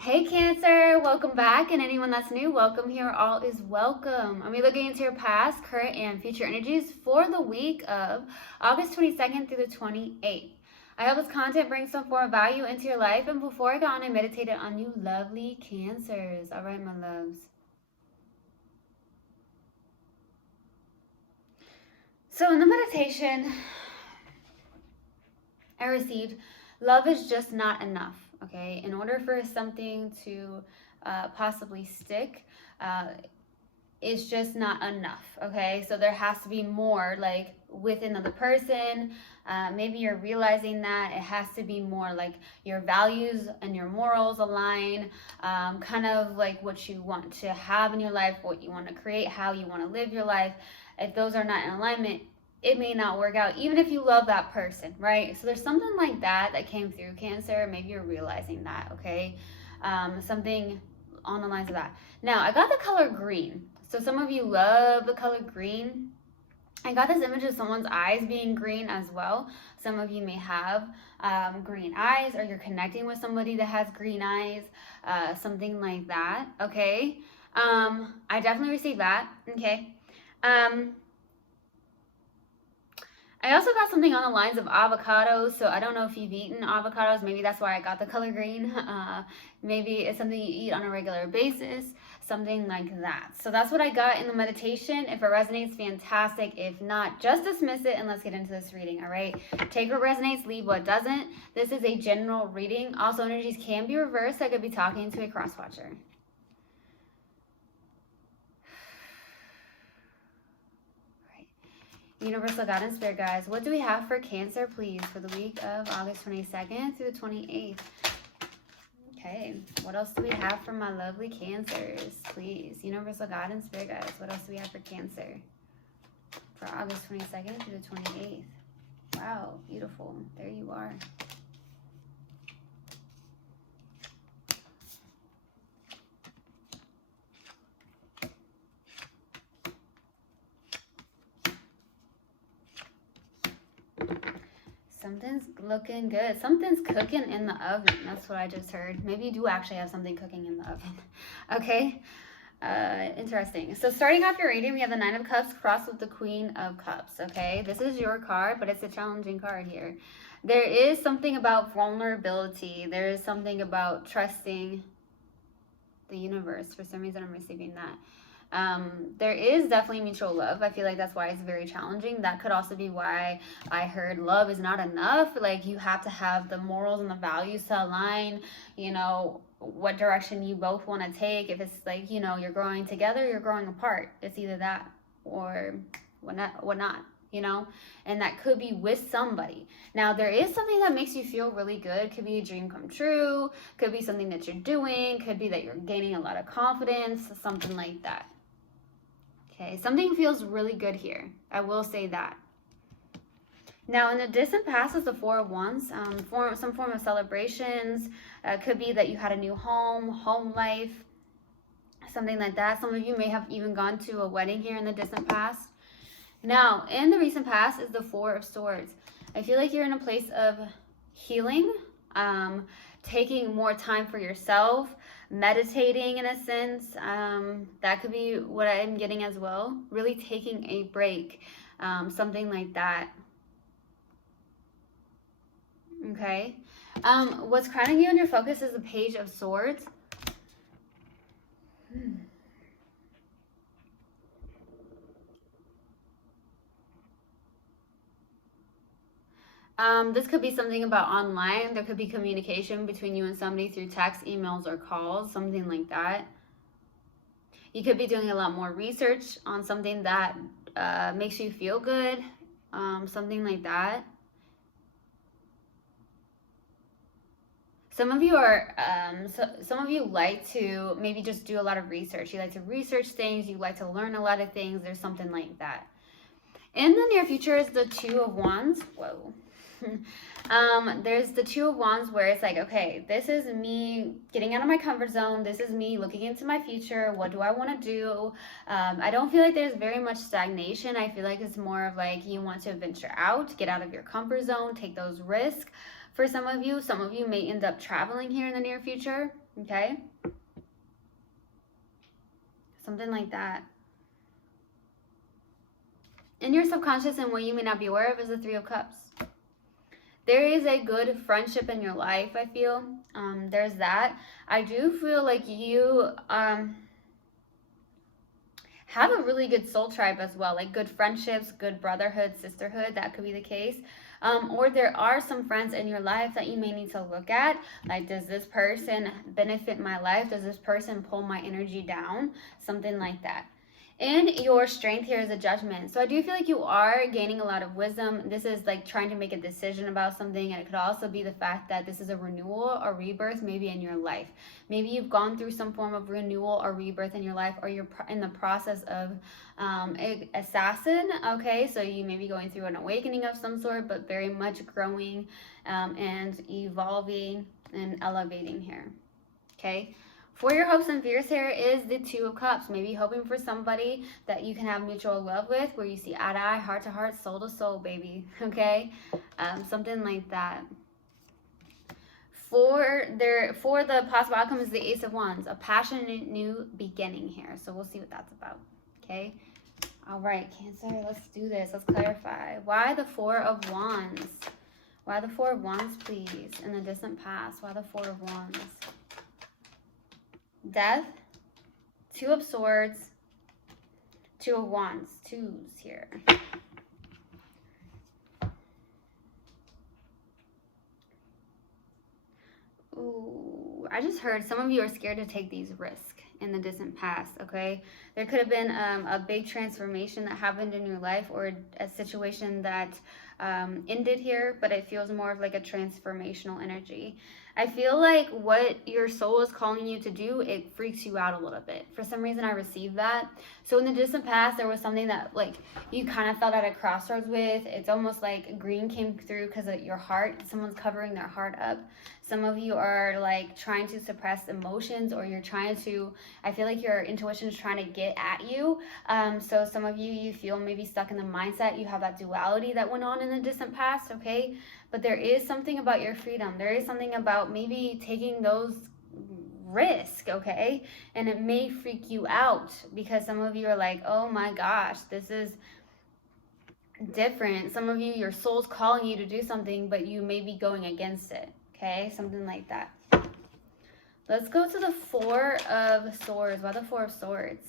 Hey Cancer, welcome back, and anyone that's new, welcome here. All is welcome. I'm looking into your past, current, and future energies for the week of August 22nd through the 28th. I hope this content brings some form of value into your life, and before I go on, I meditated on you lovely Cancers. All right, my loves. So in the meditation, I received, love is just not enough. Okay, in order for something to possibly stick, it's just not enough. Okay, so there has to be more, like with another person. Maybe you're realizing that it has to be more, like your values and your morals align, kind of like what you want to have in your life, what you want to create, how you want to live your life. If those are not in alignment, it may not work out, even if you love that person, right? So there's something like that that came through, Cancer. Maybe you're realizing that. Okay, something on the lines of that. Now I got the color green, so some of you love the color green. I got this image of someone's eyes being green as well. Some of you may have green eyes, or you're connecting with somebody that has green eyes, something like that. Okay, I definitely received that. Okay. I also got something on the lines of avocados, so I don't know if you've eaten avocados. Maybe that's why I got the color green. Maybe it's something you eat on a regular basis, something like that. So that's what I got in the meditation. If it resonates, fantastic. If not, just dismiss it and let's get into this reading, all right? Take what resonates, leave what doesn't. This is a general reading. Also, energies can be reversed. I could be talking to a cross-watcher. Universal God and Spirit Guides, what do we have for Cancer, please, for the week of August 22nd through the 28th? Okay, what else do we have for my lovely Cancers, please? Universal God and Spirit Guides, what else do we have for Cancer for August 22nd through the 28th? Wow, beautiful. There you are. Something's looking good. Something's cooking in the oven. That's what I just heard. Maybe you do actually have something cooking in the oven. Okay. Interesting. So starting off your reading, we have the Nine of Cups crossed with the Queen of Cups. Okay. This is your card, but it's a challenging card here. There is something about vulnerability. There is something about trusting the universe. For some reason, I'm receiving that. There is definitely mutual love. I feel like that's why it's very challenging. That could also be why I heard love is not enough. Like, you have to have the morals and the values to align, you know, what direction you both want to take. If it's like, you know, you're growing together, you're growing apart. It's either that or what not, you know, and that could be with somebody. Now, there is something that makes you feel really good. Could be a dream come true, could be something that you're doing, could be that you're gaining a lot of confidence, something like that. Okay, something feels really good here. I will say that. Now, in the distant past is the Four of Wands, some form of celebrations. Could be that you had a new home life, something like that. Some of you may have even gone to a wedding here in the distant past. Now, in the recent past is the Four of Swords. I feel like you're in a place of healing, taking more time for yourself, meditating in a sense. That could be what I'm getting as well. Really taking a break, something like that. Okay. What's crowning you in your focus is the Page of Swords. This could be something about online. There could be communication between you and somebody through text, emails, or calls, something like that. You could be doing a lot more research on something that makes you feel good, something like that. Some of you are, some of you like to maybe just do a lot of research. You like to research things. You like to learn a lot of things. There's something like that. In the near future is the Two of Wands. Whoa. There's the Two of Wands where it's like, okay, this is me getting out of my comfort zone. This is me looking into my future. What do I want to do? I don't feel like there's very much stagnation. I feel like it's more of like you want to venture out, get out of your comfort zone, take those risks. For some of you may end up traveling here in the near future, okay? Something like that. In your subconscious, and what you may not be aware of, is the Three of Cups. There is a good friendship in your life, I feel. There's that. I do feel like you have a really good soul tribe as well, like good friendships, good brotherhood, sisterhood. That could be the case. Or there are some friends in your life that you may need to look at. Like, does this person benefit my life? Does this person pull my energy down? Something like that. And your strength here is a judgment. So I do feel like you are gaining a lot of wisdom. This is like trying to make a decision about something. And it could also be the fact that this is a renewal or rebirth maybe in your life. Maybe you've gone through some form of renewal or rebirth in your life, or you're in the process of assassin. Okay, so you may be going through an awakening of some sort, but very much growing and evolving and elevating here. Okay. For your hopes and fears here is the Two of Cups. Maybe hoping for somebody that you can have mutual love with, where you see eye to eye, heart to heart, soul to soul, baby. Okay? Something like that. For the possible outcome is the Ace of Wands. A passionate new beginning here. So we'll see what that's about. Okay? All right, Cancer. Let's do this. Let's clarify. Why the Four of Wands? Why the Four of Wands, please? In the distant past. Why the Four of Wands? Death, Two of Swords, Two of Wands, twos here. Ooh, I just heard some of you are scared to take these risks in the distant past, okay? There could have been a big transformation that happened in your life, or a situation that ended here, but it feels more of like a transformational energy. I feel like what your soul is calling you to do, it freaks you out a little bit. For some reason, I received that. So in the distant past, there was something that like you kind of felt at a crossroads with. It's almost like green came through because of your heart. Someone's covering their heart up. Some of you are like trying to suppress emotions, or you're trying to, I feel like your intuition is trying to get at you. So some of you feel maybe stuck in the mindset. You have that duality that went on in the distant past, okay? But there is something about your freedom. There is something about maybe taking those risks, okay? And it may freak you out because some of you are like, oh my gosh, this is different. Some of you, your soul's calling you to do something, but you may be going against it, okay? Something like that. Let's go to the Four of Swords. Why the Four of Swords?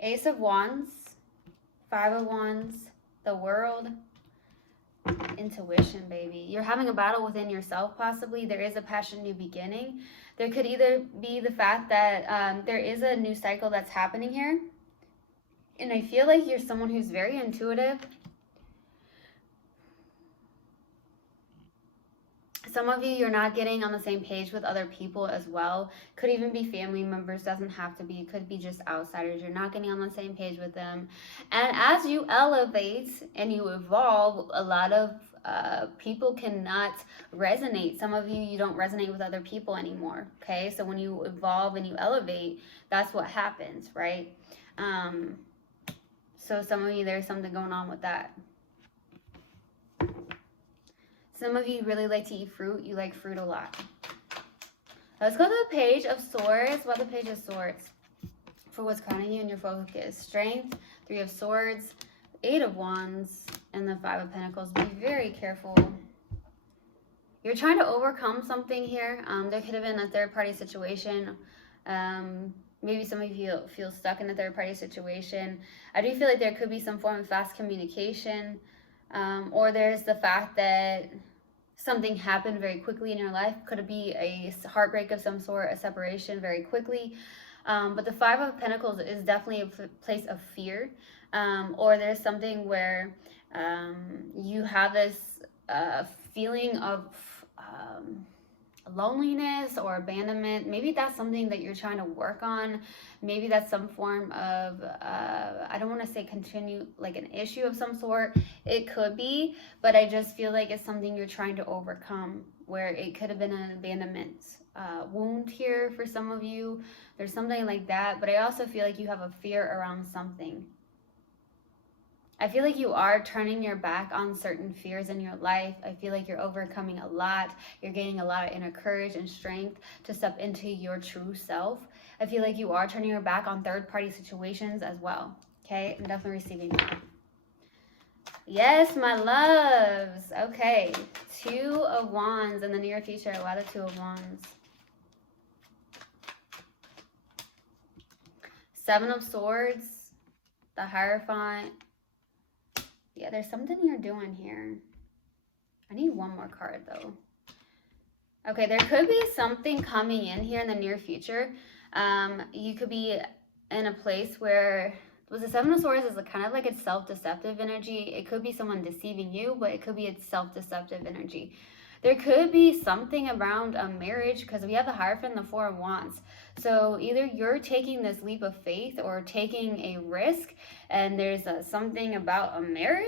Ace of Wands, Five of Wands, the World, intuition, baby. You're having a battle within yourself, possibly. There is a passion new beginning. There could either be the fact that there is a new cycle that's happening here. And I feel like you're someone who's very intuitive. Some of you, you're not getting on the same page with other people as well. Could even be family members, doesn't have to be. It could be just outsiders. You're not getting on the same page with them. And as you elevate and you evolve, a lot of people cannot resonate. Some of you don't resonate with other people anymore, okay? So when you evolve and you elevate, that's what happens, right? So some of you, there's something going on with that. Some of you really like to eat fruit. You like fruit a lot. Let's go to the Page of Swords. What the Page of Swords? For what's crowning you in your focus. Strength, Three of Swords, Eight of Wands, and the Five of Pentacles. Be very careful. You're trying to overcome something here. There could have been a third-party situation. Maybe some of you feel stuck in a third-party situation. I do feel like there could be some form of fast communication. Or there's the fact that something happened very quickly in your life. Could it be a heartbreak of some sort, a separation very quickly? But the Five of Pentacles is definitely a place of fear. Or there's something where you have this feeling of loneliness or abandonment. Maybe that's something that you're trying to work on. Maybe that's some form of I don't want to say continue like an issue of some sort. It could be, but I just feel like it's something you're trying to overcome, where it could have been an abandonment wound here for some of you. There's something like that, but I also feel like you have a fear around something. I feel like you are turning your back on certain fears in your life. I feel like you're overcoming a lot. You're gaining a lot of inner courage and strength to step into your true self. I feel like you are turning your back on third-party situations as well. Okay, I'm definitely receiving that. Yes, my loves. Okay, 2 of Wands in the near future. Why the 2 of Wands? 7 of Swords, the Hierophant. Yeah, there's something you're doing here. I need one more card, though. Okay, there could be something coming in here in the near future. You could be in a place where... Was the 7 of Swords is kind of like a self-deceptive energy. It could be someone deceiving you, but it could be a self-deceptive energy. There could be something around a marriage, because we have the Hierophant and the 4 of Wands. So either you're taking this leap of faith or taking a risk, and there's something about a marriage.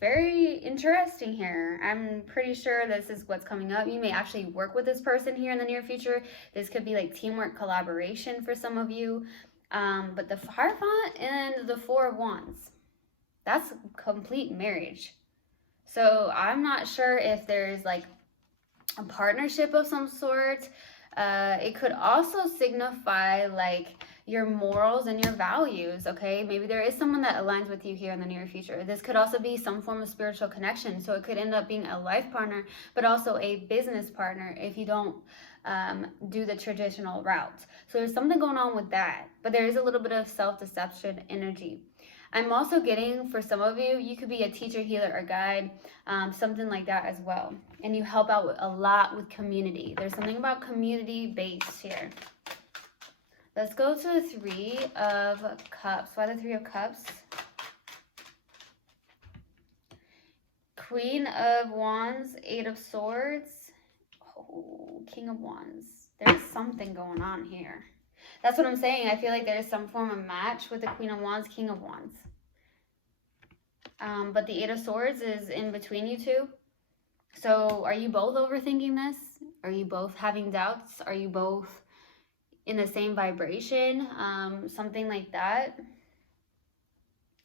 Very interesting here. I'm pretty sure this is what's coming up. You may actually work with this person here in the near future. This could be like teamwork, collaboration for some of you. But the Hierophant and the 4 of Wands, that's complete marriage. So I'm not sure if there's like a partnership of some sort. It could also signify like your morals and your values, okay? Maybe there is someone that aligns with you here in the near future. This could also be some form of spiritual connection. So it could end up being a life partner, but also a business partner if you don't do the traditional route. So there's something going on with that, but there is a little bit of self-deception energy. I'm also getting, for some of you, you could be a teacher, healer, or guide, something like that as well. And you help out a lot with community. There's something about community-based here. Let's go to the 3 of Cups. Why the 3 of Cups? Queen of Wands, 8 of Swords. Oh, King of Wands. There's something going on here. That's what I'm saying. I feel like there is some form of match with the Queen of Wands, King of Wands. But the 8 of Swords is in between you two. So are you both overthinking this? Are you both having doubts? Are you both in the same vibration? Something like that.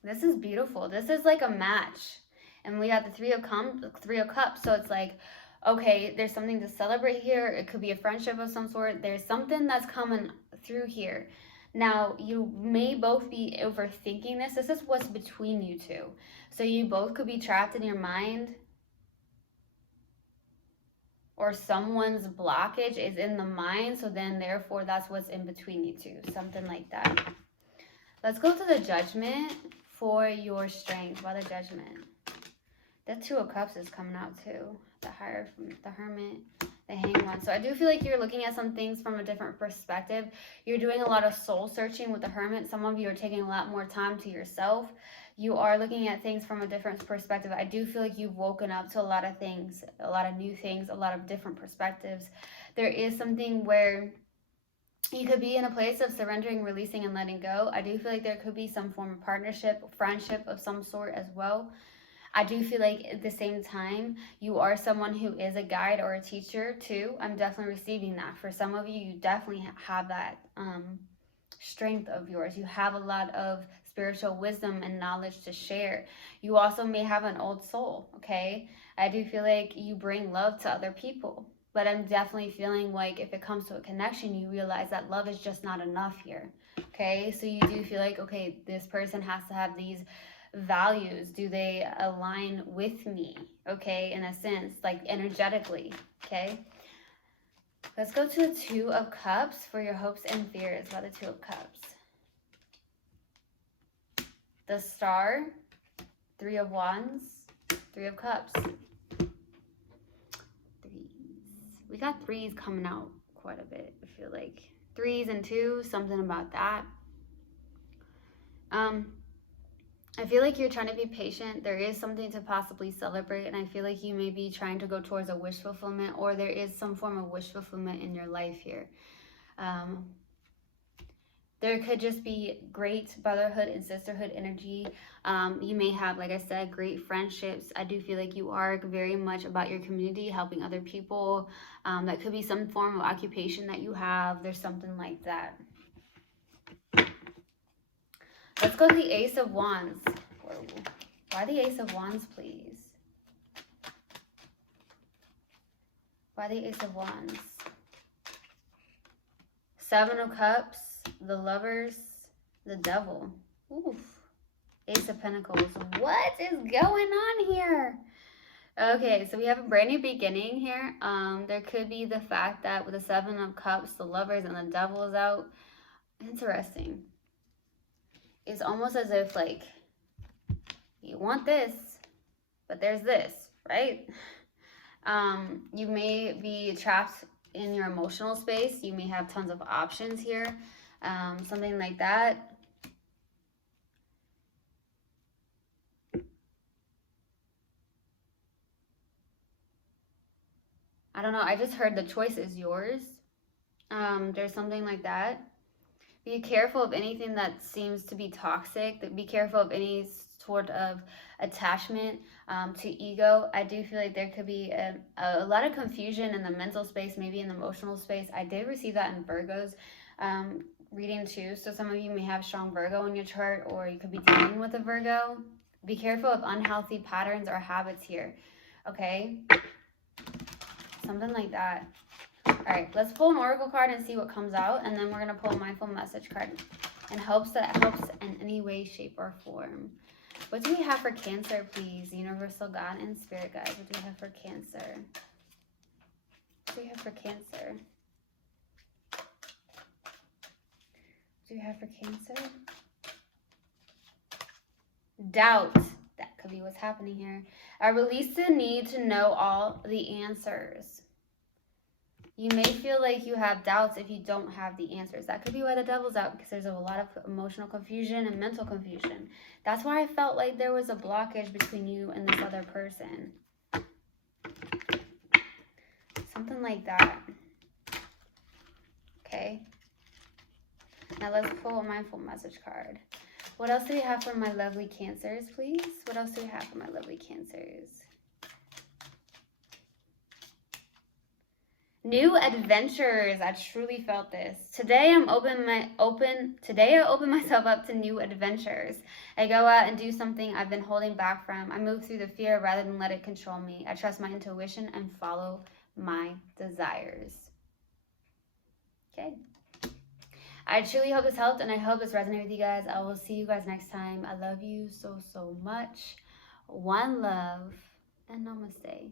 This is beautiful. This is like a match. And we got the 3 of Cups. So it's like, okay, there's something to celebrate here. It could be a friendship of some sort. There's something that's coming through here. Now, you may both be overthinking this. This is what's between you two. So you both could be trapped in your mind, or someone's blockage is in the mind. So then, therefore, that's what's in between you two. Something like that. Let's go to the Judgment for your strength. Why the Judgment? The 2 of Cups is coming out too. The Hierophant, the Hermit, the Hanged One. So I do feel like you're looking at some things from a different perspective. You're doing a lot of soul searching with the Hermit. Some of you are taking a lot more time to yourself. You are looking at things from a different perspective. I do feel like you've woken up to a lot of things, a lot of new things, a lot of different perspectives. There is something where you could be in a place of surrendering, releasing, and letting go. I do feel like there could be some form of partnership, friendship of some sort as well. I do feel like at the same time, you are someone who is a guide or a teacher too. I'm definitely receiving that. For some of you, you definitely have that strength of yours. You have a lot of spiritual wisdom and knowledge to share. You also may have an old soul, okay? I do feel like you bring love to other people. But I'm definitely feeling like if it comes to a connection, you realize that love is just not enough here, okay? So you do feel like, okay, this person has to have these values. Do they align with me, okay, in a sense, like energetically, okay? Let's go to the 2 of Cups for your hopes and fears. By the 2 of Cups, the Star, 3 of Wands, 3 of Cups. We got 3s coming out quite a bit. I feel like 3s and 2s, something about that. I feel like you're trying to be patient. There is something to possibly celebrate, and I feel like you may be trying to go towards a wish fulfillment, or there is some form of wish fulfillment in your life here. There could just be great brotherhood and sisterhood energy. You may have, like I said, great friendships. I do feel like you are very much about your community, helping other people. That could be some form of occupation that you have. There's something like that. Let's go to the Ace of Wands. Whoa. Why the Ace of Wands, please? Why the Ace of Wands? Seven of Cups, the Lovers, the Devil. Oof. Ace of Pentacles. What is going on here? Okay, so we have a brand new beginning here. There could be the fact that with the Seven of Cups, the Lovers, and the Devil is out. Interesting. It's almost as if, like, you want this, but there's this, right? You may be trapped in your emotional space. You may have tons of options here. Something like that. I don't know. I just heard the choice is yours. There's something like that. Be careful of anything that seems to be toxic. Be careful of any sort of attachment to ego. I do feel like there could be a lot of confusion in the mental space, maybe in the emotional space. I did receive that in Virgo's reading too. So some of you may have strong Virgo in your chart, or you could be dealing with a Virgo. Be careful of unhealthy patterns or habits here. Okay? Something like that. All right, let's pull an oracle card and see what comes out, and then we're going to pull a mindful message card in hopes that it helps in any way, shape, or form. What do we have for Cancer, please? Universal God and Spirit Guides. What do we have for Cancer? What do we have for Cancer? What do we have for Cancer? Doubt. That could be what's happening here. I release the need to know all the answers. You may feel like you have doubts if you don't have the answers. That could be why the Devil's out, because there's a lot of emotional confusion and mental confusion. That's why I felt like there was a blockage between you and this other person. Something like that. Okay. Now let's pull a mindful message card. What else do we have for my lovely Cancers, please? What else do we have for my lovely Cancers? New adventures. I truly felt this. Today I open myself up to new adventures. I go out and do something I've been holding back from. I move through the fear rather than let it control me. I trust my intuition and follow my desires. Okay. I truly hope this helped, and I hope this resonated with you guys. I will see you guys next time. I love you so, so much. One love, and namaste.